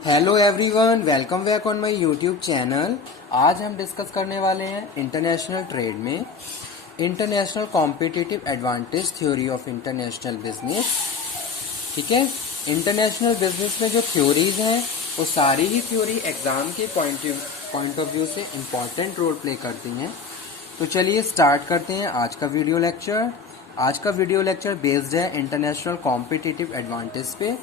Hello everyone, welcome back on my YouTube channel. आज हम discuss करने वाले हैं इंटरनेशनल ट्रेड में international competitive advantage theory of international business. ठीक है, इंटरनेशनल बिजनेस में जो थ्योरीज हैं वो सारी ही थ्योरी एग्जाम के पॉइंट ऑफ व्यू से इम्पॉर्टेंट रोल प्ले करती हैं। तो चलिए स्टार्ट करते हैं आज का वीडियो लेक्चर। आज का वीडियो लेक्चर बेस्ड है इंटरनेशनल कॉम्पिटिटिव एडवांटेज पे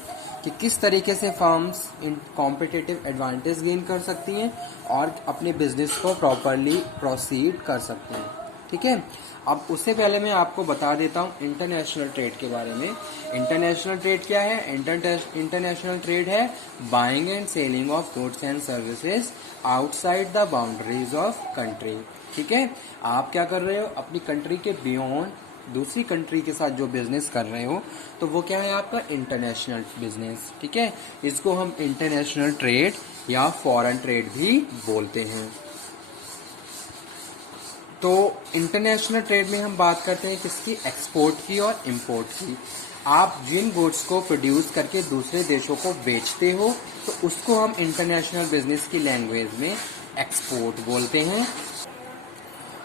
कि किस तरीके से फर्म्स इन कॉम्पिटिटिव एडवांटेज गेन कर सकती हैं और अपने बिजनेस को प्रॉपरली प्रोसीड कर सकते हैं। ठीक है, अब उससे पहले मैं आपको बता देता हूँ इंटरनेशनल ट्रेड के बारे में। इंटरनेशनल ट्रेड क्या है? इंटरनेशनल ट्रेड है buying and selling of goods and services outside the boundaries of country. ठीक है, आप क्या कर रहे हो? अपनी कंट्री के बियॉन्ड दूसरी कंट्री के साथ जो बिजनेस कर रहे हो तो वो क्या है? आपका इंटरनेशनल बिजनेस। ठीक है, इसको हम इंटरनेशनल ट्रेड या फॉरेन ट्रेड भी बोलते हैं। तो इंटरनेशनल ट्रेड में हम बात करते हैं किसकी? एक्सपोर्ट की और इंपोर्ट की। आप जिन गुड्स को प्रोड्यूस करके दूसरे देशों को बेचते हो तो उसको हम इंटरनेशनल बिजनेस की लैंग्वेज में एक्सपोर्ट बोलते हैं।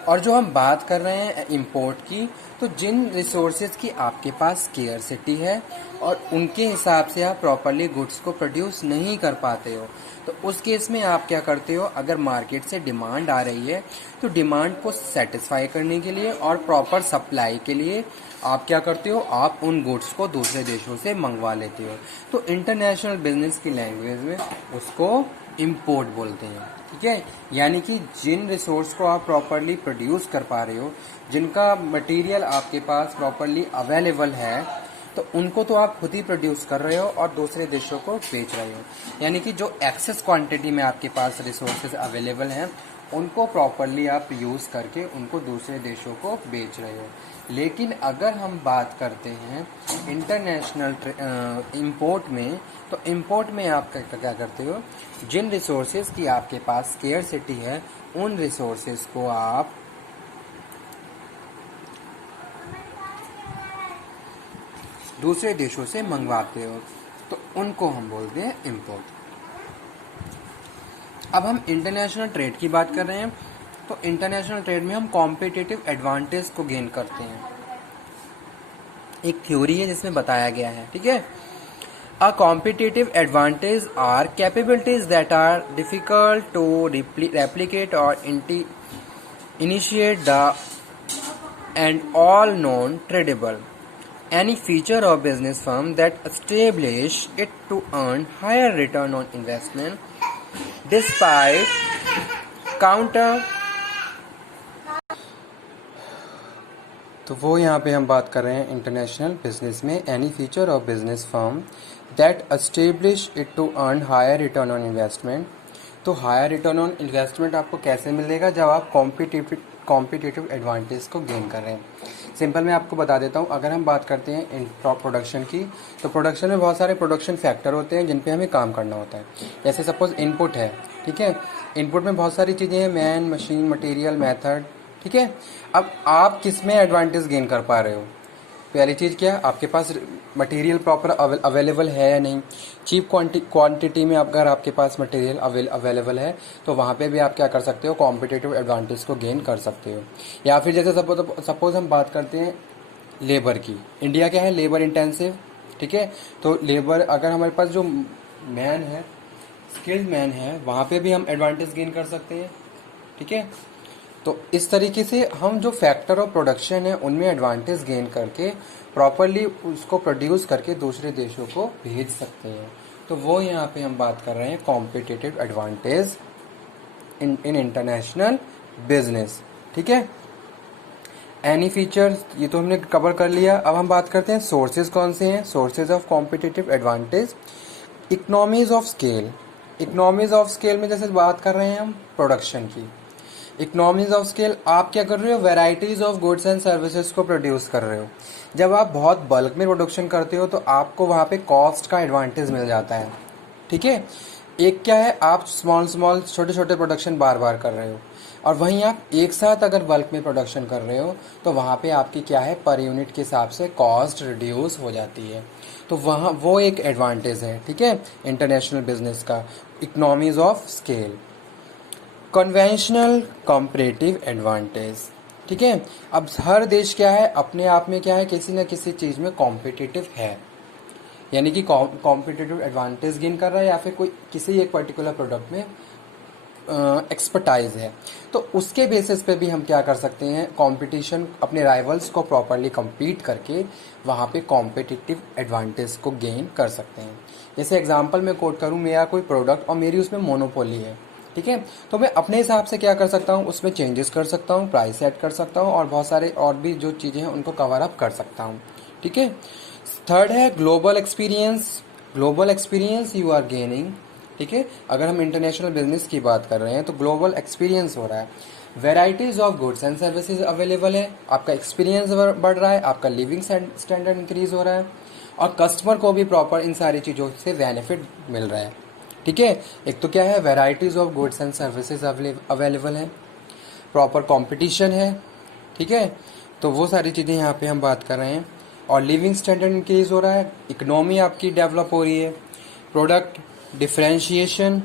और जो हम बात कर रहे हैं इंपोर्ट की, तो जिन रिसोर्सेज की आपके पास स्केर्सिटी है और उनके हिसाब से आप प्रॉपरली गुड्स को प्रोड्यूस नहीं कर पाते हो तो उस केस में आप क्या करते हो? अगर मार्केट से डिमांड आ रही है तो डिमांड को सेटिस्फाई करने के लिए और प्रॉपर सप्लाई के लिए आप क्या करते हो? आप उन गुड्स को दूसरे देशों से मंगवा लेते हो। तो इंटरनेशनल बिजनेस की लैंग्वेज में उसको इंपोर्ट बोलते हैं। ठीक है, यानी कि जिन रिसोर्स को आप प्रॉपरली प्रोड्यूस कर पा रहे हो, जिनका मटेरियल आपके पास प्रॉपरली अवेलेबल है, तो उनको तो आप खुद ही प्रोड्यूस कर रहे हो और दूसरे देशों को बेच रहे हो। यानी कि जो एक्सेस क्वांटिटी में आपके पास रिसोर्सेज अवेलेबल हैं उनको प्रॉपरली आप यूज़ करके उनको दूसरे देशों को बेच रहे हो। लेकिन अगर हम बात करते हैं इंटरनेशनल इंपोर्ट में, तो इंपोर्ट में आप क्या करते हो? जिन रिसोर्सेज की आपके पास स्केर्सिटी है उन रिसोर्सेज को आप दूसरे देशों से मंगवाते हो तो उनको हम बोलते हैं इंपोर्ट। अब हम इंटरनेशनल ट्रेड की बात कर रहे हैं तो इंटरनेशनल ट्रेड में हम कॉम्पिटिटिव एडवांटेज को गेन करते हैं। एक थ्योरी है जिसमें बताया गया है। ठीक है, a competitive advantage are capabilities that are difficult to replicate और initiate the end all non tradable any feature of business firm that establish it to earn higher return on investment despite counter। तो वो यहाँ पे हम बात कर रहे हैं इंटरनेशनल बिजनेस में any feature of business firm that establish it to earn higher return on investment. तो हायर रिटर्न ऑन इन्वेस्टमेंट आपको कैसे मिलेगा? जब आप कॉम्पिटिटिव एडवांटेज को गेन कर रहे हैं। सिंपल मैं आपको बता देता हूँ। अगर हम बात करते हैं इन प्रोडक्शन की, तो प्रोडक्शन में बहुत सारे प्रोडक्शन फैक्टर होते हैं जिन पे हमें काम करना होता है। जैसे सपोज इनपुट है। ठीक है, इनपुट में बहुत सारी चीज़ें हैं, मैन, मशीन, मटेरियल, मेथड। ठीक है, अब आप किस में एडवांटेज गेन कर पा रहे हो? पहली चीज़ क्या है? आपके पास मटेरियल प्रॉपर अवेलेबल है या नहीं। चीप क्वांटिटी में अगर आपके पास मटेरियल अवेलेबल है तो वहाँ पे भी आप क्या कर सकते हो? कॉम्पिटिटिव एडवांटेज को गेन कर सकते हो। या फिर जैसे सपोज हम बात करते हैं लेबर की। इंडिया क्या है? Labour intensive. ठीक है, तो लेबर अगर हमारे पास जो मैन है, स्किल्ड मैन है, वहाँ पे भी हम एडवांटेज गेन कर सकते हैं। ठीक है, तो इस तरीके से हम जो फैक्टर ऑफ प्रोडक्शन है उनमें एडवांटेज गेन करके प्रॉपरली उसको प्रोड्यूस करके दूसरे देशों को भेज सकते हैं। तो वो यहाँ पे हम बात कर रहे हैं competitive advantage in international business. ठीक है, एनी फीचर्स ये तो हमने कवर कर लिया। अब हम बात करते हैं सोर्सेज कौन से हैं। Sources of competitive advantage, economies of scale. Economies of scale में जैसे बात कर रहे हैं हम प्रोडक्शन की। इकोनॉमीज ऑफ स्केल, आप क्या कर रहे हो? Varieties of goods and services को प्रोड्यूस कर रहे हो। जब आप बहुत बल्क में प्रोडक्शन करते हो तो आपको वहाँ पे कॉस्ट का एडवांटेज मिल जाता है। ठीक है, एक क्या है? आप स्मॉल छोटे छोटे प्रोडक्शन बार बार कर रहे हो और वहीं आप एक साथ अगर बल्क में प्रोडक्शन कर रहे हो तो वहाँ पे आपकी क्या है? पर यूनिट के हिसाब से कॉस्ट रिड्यूस हो जाती है। तो वहाँ वो एक एडवांटेज है, ठीक है, इंटरनेशनल बिजनेस का, economies of scale. Conventional comparative advantage, ठीक है। अब हर देश क्या है, अपने आप में क्या है, किसी न किसी चीज़ में कॉम्पिटिटिव है, यानी कि कॉम्पिटिटिव एडवांटेज गेन कर रहा है, या फिर कोई किसी एक पर्टिकुलर प्रोडक्ट में एक्सपर्टाइज है। तो उसके बेसिस पे भी हम क्या कर सकते हैं, कंपटीशन, अपने राइवल्स को प्रॉपरली compete करके वहाँ पे कॉम्पिटिटिव एडवांटेज को गेन कर सकते हैं। जैसे एग्जांपल मैं कोट करूँ, मेरा कोई प्रोडक्ट और मेरी उसमें मोनोपोली है, ठीक है, तो मैं अपने हिसाब से क्या कर सकता हूँ, उसमें चेंजेस कर सकता हूँ, प्राइस सेट कर सकता हूँ, और बहुत सारे और भी जो चीज़ें हैं उनको कवर अप कर सकता हूँ, ठीक है। थर्ड है global experience. Global experience you are gaining, ठीक है। अगर हम इंटरनेशनल बिजनेस की बात कर रहे हैं तो ग्लोबल एक्सपीरियंस हो रहा है, varieties of goods and services available है, आपका एक्सपीरियंस बढ़ रहा है, आपका लिविंग स्टैंडर्ड इंक्रीज हो रहा है, और कस्टमर को भी प्रॉपर इन सारी चीज़ों से बेनिफिट मिल रहा है, ठीक है। एक तो क्या है, varieties of goods and services available है, प्रॉपर कंपटीशन है, ठीक है, तो वो सारी चीज़ें यहाँ पे हम बात कर रहे हैं, और लिविंग स्टैंडर्ड इंक्रीज हो रहा है, इकोनॉमी आपकी डेवलप हो रही है, प्रोडक्ट डिफरेंशिएशन,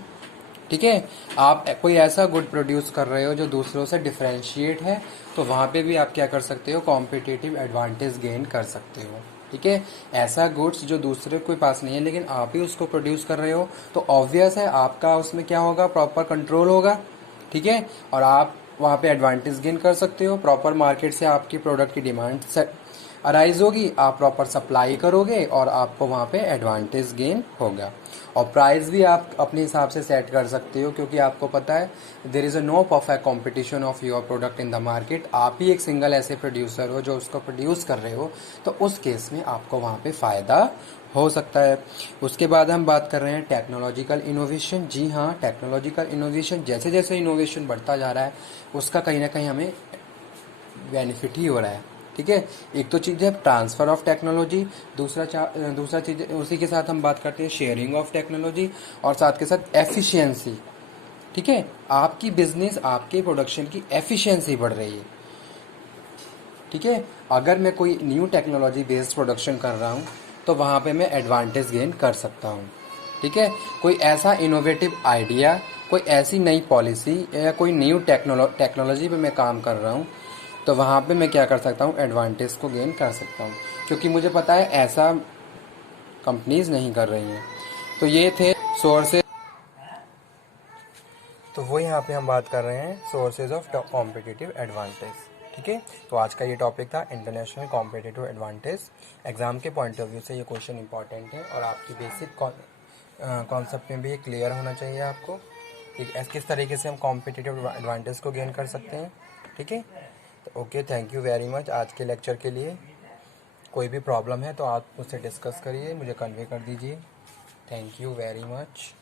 ठीक है, आप कोई ऐसा गुड प्रोड्यूस कर रहे हो जो दूसरों से डिफरेंशिएट है, तो वहाँ पे भी आप क्या कर सकते हो, कॉम्पिटिटिव एडवांटेज गेन कर सकते हो, ठीक है। ऐसा गुड्स जो दूसरे के पास नहीं है लेकिन आप ही उसको प्रोड्यूस कर रहे हो, तो ऑब्वियस है आपका उसमें क्या होगा, प्रॉपर कंट्रोल होगा, ठीक है, और आप वहाँ पे एडवांटेज गेन कर सकते हो, प्रॉपर मार्केट से आपकी प्रोडक्ट की डिमांड अराइज होगी, आप प्रॉपर सप्लाई करोगे और आपको वहाँ पे एडवांटेज गेन होगा, और प्राइस भी आप अपने हिसाब से सेट कर सकते हो, क्योंकि आपको पता है there is a no perfect competition of your product in the market, आप ही एक सिंगल ऐसे प्रोड्यूसर हो जो उसको प्रोड्यूस कर रहे हो, तो उस केस में आपको वहाँ पे फ़ायदा हो सकता है। उसके बाद हम बात कर रहे हैं टेक्नोलॉजिकल इनोवेशन। जी हाँ, टेक्नोलॉजिकल इनोवेशन, जैसे जैसे इनोवेशन बढ़ता जा रहा है उसका कहीं ना कहीं हमें बेनिफिट ही हो रहा है, ठीक है। एक तो चीज़ है ट्रांसफ़र ऑफ टेक्नोलॉजी, दूसरा चीज़ उसी के साथ हम बात करते हैं शेयरिंग ऑफ टेक्नोलॉजी, और साथ के साथ एफिशिएंसी, ठीक है, आपकी बिजनेस, आपके प्रोडक्शन की एफिशिएंसी बढ़ रही है, ठीक है। अगर मैं कोई न्यू टेक्नोलॉजी बेस्ड प्रोडक्शन कर रहा हूँ तो वहाँ पे मैं एडवांटेज गेन कर सकता हूँ, ठीक है। कोई ऐसा इनोवेटिव आइडिया, कोई ऐसी नई पॉलिसी या कोई न्यू टेक्नोलॉजी पे मैं काम कर रहा हूँ, तो वहाँ पे मैं क्या कर सकता हूँ, एडवांटेज को गेन कर सकता हूँ, क्योंकि मुझे पता है ऐसा कंपनीज नहीं कर रही हैं। तो ये थे सोर्सेज, तो वो यहाँ पे हम बात कर रहे हैं सोर्सेज ऑफ कॉम्पिटिटिव एडवांटेज, ठीक है। तो आज का ये टॉपिक था इंटरनेशनल कॉम्पिटिटिव एडवांटेज। एग्जाम के पॉइंट ऑफ व्यू से ये क्वेश्चन इंपॉर्टेंट है, और आपकी बेसिक कॉन्सेप्ट में भी ये क्लियर होना चाहिए आपको कि किस तरीके से हम कॉम्पिटिटिव एडवांटेज को गेन कर सकते हैं, ठीक है। तो okay, thank you very much आज के लेक्चर के लिए। कोई भी प्रॉब्लम है तो आप मुझसे डिस्कस करिए, मुझे कन्वे कर दीजिए। Thank you very much.